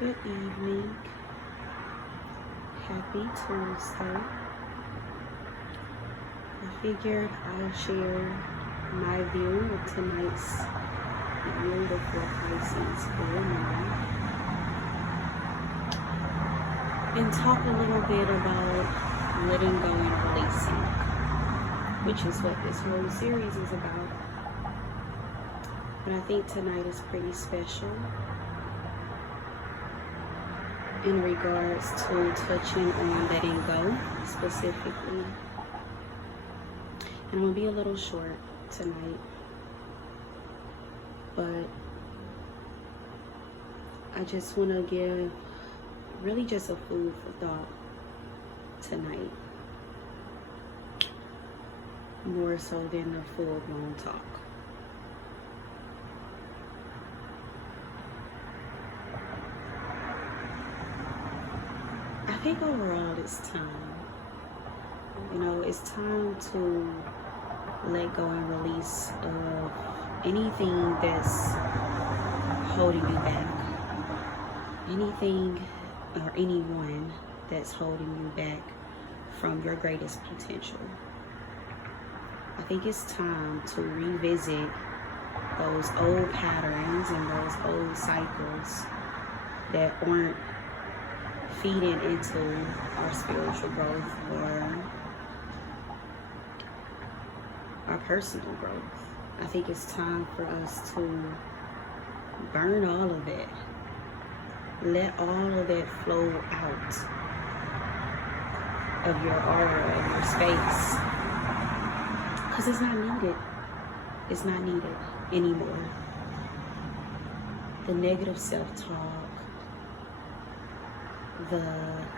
Good evening. Happy Tuesday. I figured I'll share my view of tonight's beautiful Pisces full moon and talk a little bit about letting go and releasing, which is what this whole series is about. But I think tonight is pretty special in regards to touching on letting go specifically. And I'm going to be a little short tonight, but I just want to give really just a food for thought tonight, more so than the full-blown talk. I think overall it's time. It's time to let go and release of anything that's holding you back. Anything or anyone that's holding you back from your greatest potential. I think it's time to revisit those old patterns and those old cycles that aren't feeding into our spiritual growth or our personal growth. I think it's time for us to burn all of it. Let all of that flow out of your aura, of your space. Because it's not needed. It's not needed anymore. The negative self-talk, the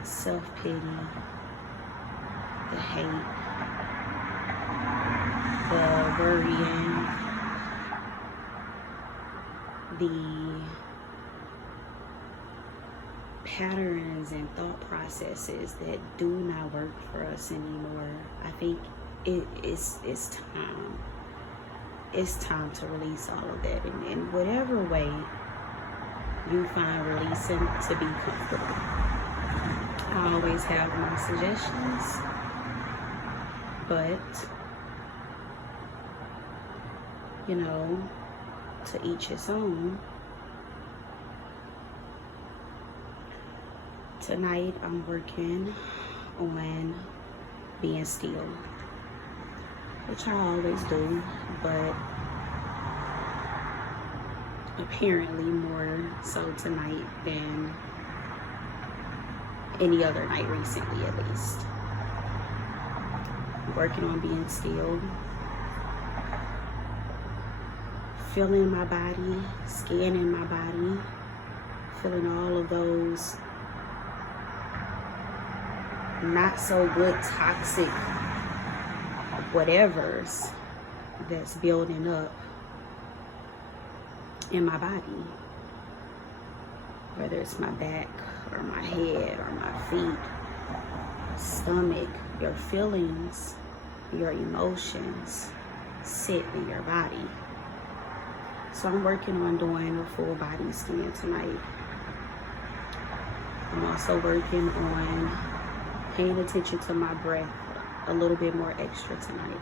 self-pity, the hate, the worrying, the patterns and thought processes that do not work for us anymore. I think it's time. It's time to release all of that in whatever way you find releasing to be comfortable. I always have my suggestions, but to each his own. Tonight I'm working on being still, which I always do, but apparently more so tonight than any other night recently, at least. Working on being still, feeling my body, scanning my body, feeling all of those not so good toxic whatevers that's building up in my body, whether it's my back or my head or my feet, stomach. Your feelings, your emotions sit in your body. So I'm working on doing a full body scan tonight. I'm also working on paying attention to my breath a little bit more extra tonight.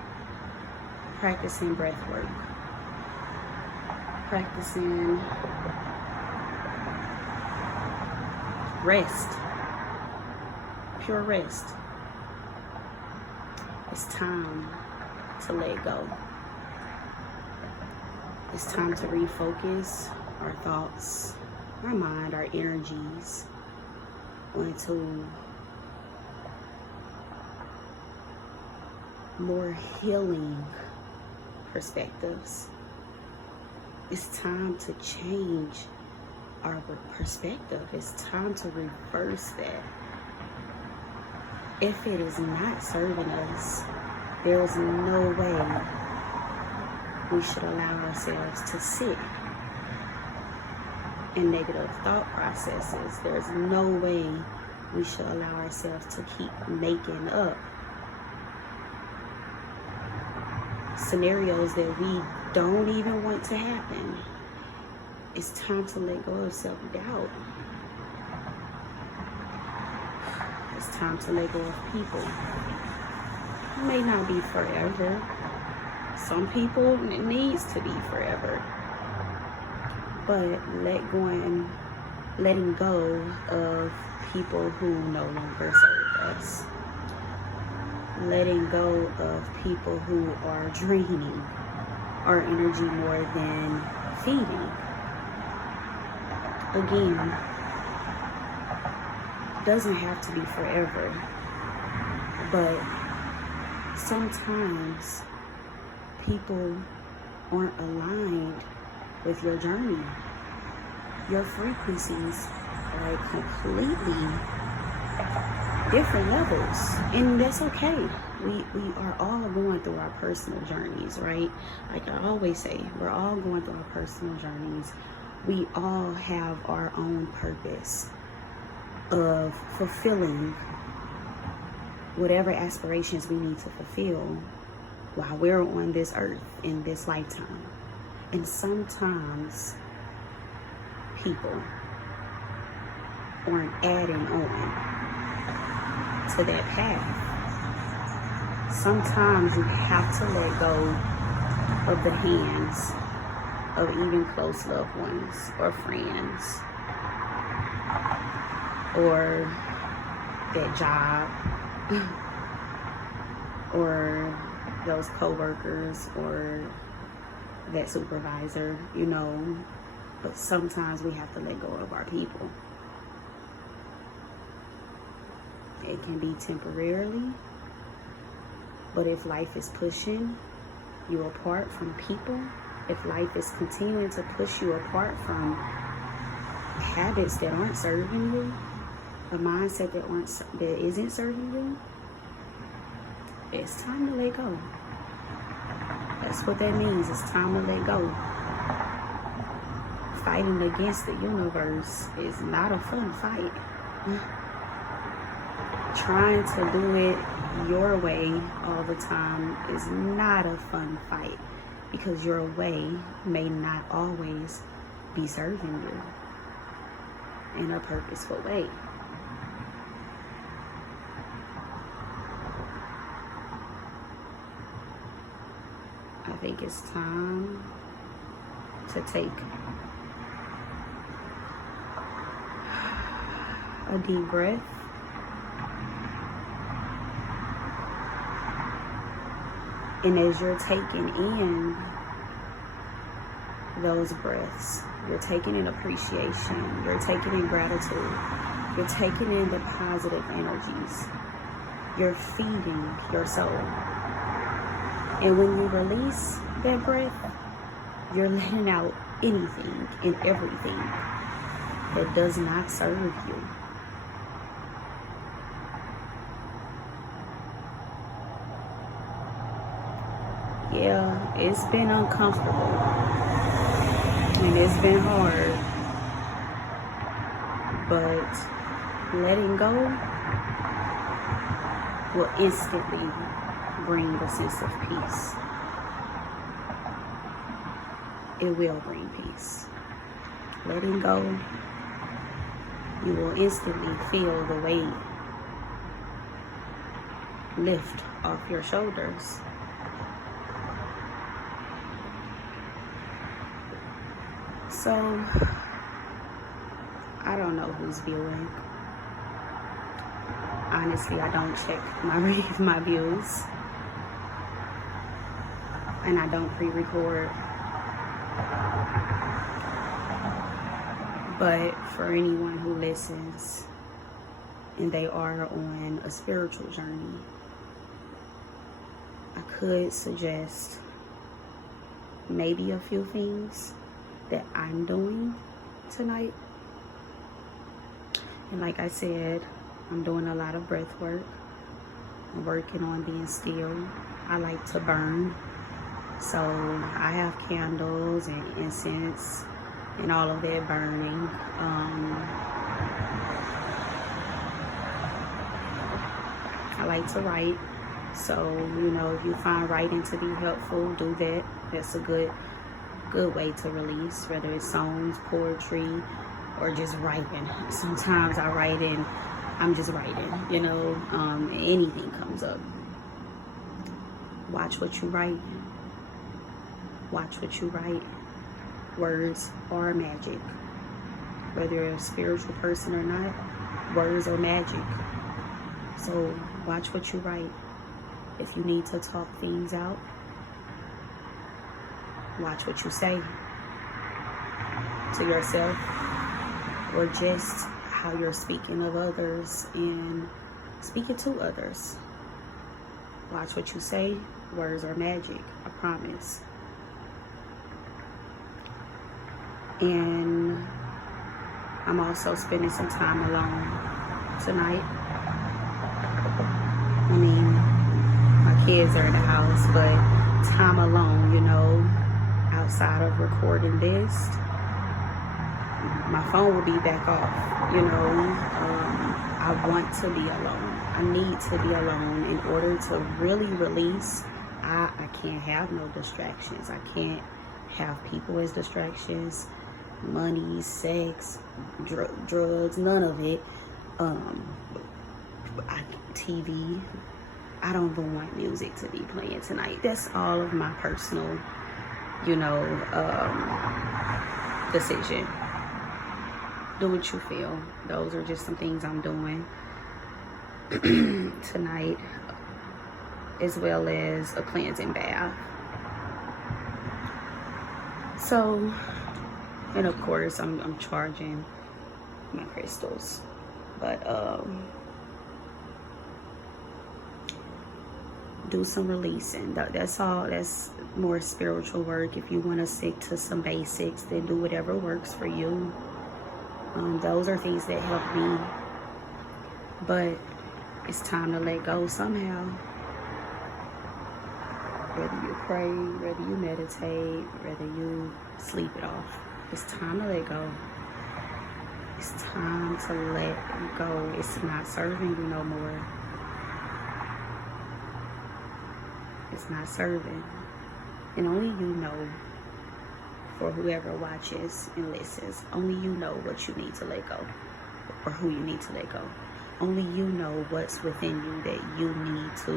Practicing breath work. Practicing rest. Pure rest. It's time to let go. It's time to refocus our thoughts, our mind, our energies onto more healing perspectives. It's time to change our perspective. It's time to reverse that. If it is not serving us, there is no way we should allow ourselves to sit in negative thought processes. There's no way we should allow ourselves to keep making up scenarios that we don't even want to happen. It's time to let go of self-doubt. It's time to let go of people. It may not be forever. Some people, it needs to be forever. But letting go of people who no longer serve us. Letting go of people who are draining our energy more than feeding. Again, doesn't have to be forever, but sometimes people aren't aligned with your journey. Your frequencies are completely different levels, and that's okay. We are all going through our personal journeys, right? Like I always say, we're all going through our personal journeys. We all have our own purpose of fulfilling whatever aspirations we need to fulfill while we're on this earth in this lifetime. And sometimes people aren't adding on to that path. Sometimes you have to let go of the hands of even close loved ones or friends, or that job, or those co-workers, or that supervisor, you know. But sometimes we have to let go of our people. It can be temporarily, but if life is pushing you apart from people, if life is continuing to push you apart from habits that aren't serving you, a mindset that isn't serving you, it's time to let go. That's what that means. It's time to let go. Fighting against the universe is not a fun fight. Trying to do it your way all the time is not a fun fight, because your way may not always be serving you in a purposeful way. I think it's time to take a deep breath. And as you're taking in those breaths, you're taking in appreciation, you're taking in gratitude, you're taking in the positive energies, you're feeding your soul. And when you release that breath, you're letting out anything and everything that does not serve you. Yeah, it's been uncomfortable and it's been hard, but letting go will instantly bring a sense of peace. It will bring peace. Letting go, you will instantly feel the weight lift off your shoulders. So, I don't know who's viewing. Honestly, I don't check my views. And I don't pre-record. But for anyone who listens and they are on a spiritual journey, I could suggest maybe a few things that I'm doing tonight. And like I said, I'm doing a lot of breath work. I'm working on being still. I like to burn. So I have candles and incense and all of that burning. I like to write. So, you know, if you find writing to be helpful, do that. That's a good way to release, whether it's songs, poetry, or just writing. Sometimes I write in I'm just writing, you know, anything comes up. Watch what you write. Watch what you write. Words are magic. Whether you're a spiritual person or not, words are magic. So watch what you write. If you need to talk things out, watch what you say to yourself, or just how you're speaking of others and speaking to others. Watch what you say. Words are magic, I promise. And I'm also spending some time alone tonight. I mean, my kids are in the house, but time alone, you know, outside of recording this, my phone will be back off, you know. I want to be alone. I need to be alone in order to really release. I can't have no distractions. I can't have people as distractions, money, sex, drugs, none of it. TV. I don't even want music to be playing tonight. That's all of my personal, you know, decision. Do what you feel. Those are just some things I'm doing tonight, as well as a cleansing bath. So, and of course, I'm charging my crystals, but do some releasing. That's all. That's more spiritual work. If you want to stick to some basics, then do whatever works for you. Those are things that help me, but it's time to let go somehow. Whether you pray, whether you meditate, whether you sleep it off, it's time to let go. It's time to let go. It's not serving you no more. It's not serving. And only you know, for whoever watches and listens, only you know what you need to let go, or who you need to let go. Only you know what's within you that you need to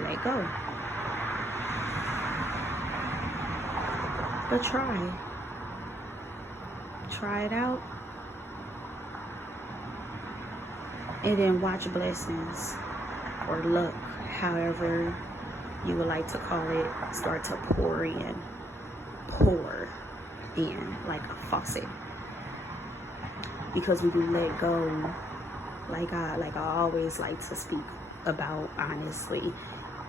let go. But try it out, and then watch blessings or luck, however you would like to call it, start to pour in like a faucet. Because when you let go, like I always like to speak about, honestly,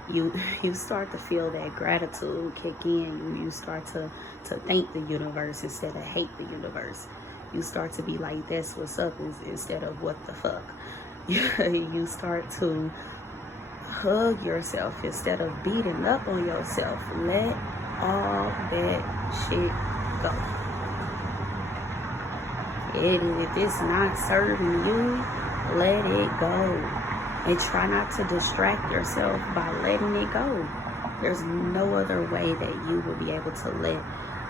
you start to feel that gratitude kick in. You start to thank the universe instead of hate the universe. You start to be like, that's what's up, instead of what the fuck. You start to hug yourself instead of beating up on yourself. Let all that shit go. If it's not serving you, let it go. And try not to distract yourself by letting it go. There's no other way that you will be able to let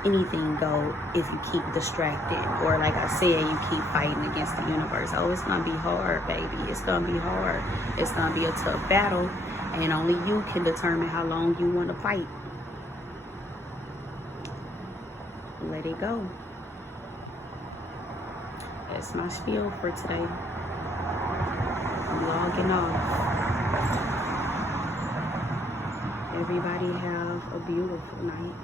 anything go if you keep distracted, or like I said, you keep fighting against the universe. Oh, it's gonna be hard, baby. It's gonna be hard. It's gonna be a tough battle, and only you can determine how long you want to fight. Let it go. That's my spiel for today. I'm logging off. Everybody have a beautiful night.